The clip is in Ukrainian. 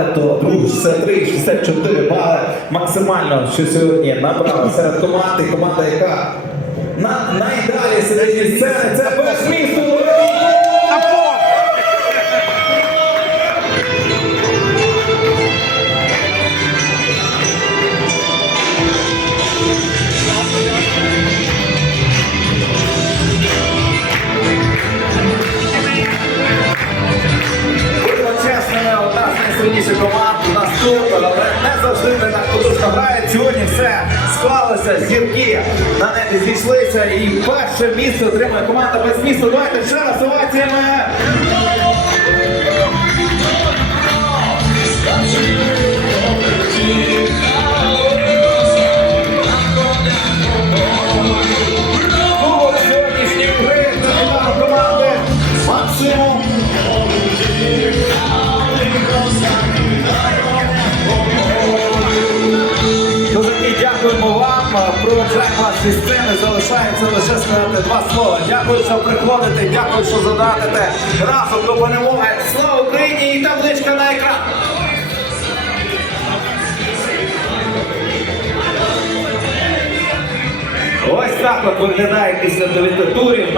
бали, то друг 63, 64 бали максимально, що сьогодні набрав серед команди. Команда, яка на найдалі сидить сцени, це найсильніших команд у нас тут, але не завжди не так потужно грає. Сьогодні все склалося, зірки на небі зійшлися і перше місце отримує команда без міста. Давайте ще раз оваціями. Дякуємо вам. Проведжаємо вас зі сцени. Залишається лише сказати два слова. Дякую, що приходите, дякую, що задатите разом до перемоги. Слава Україні і табличка на екран. Ось так от виглядає після дев'яти турів.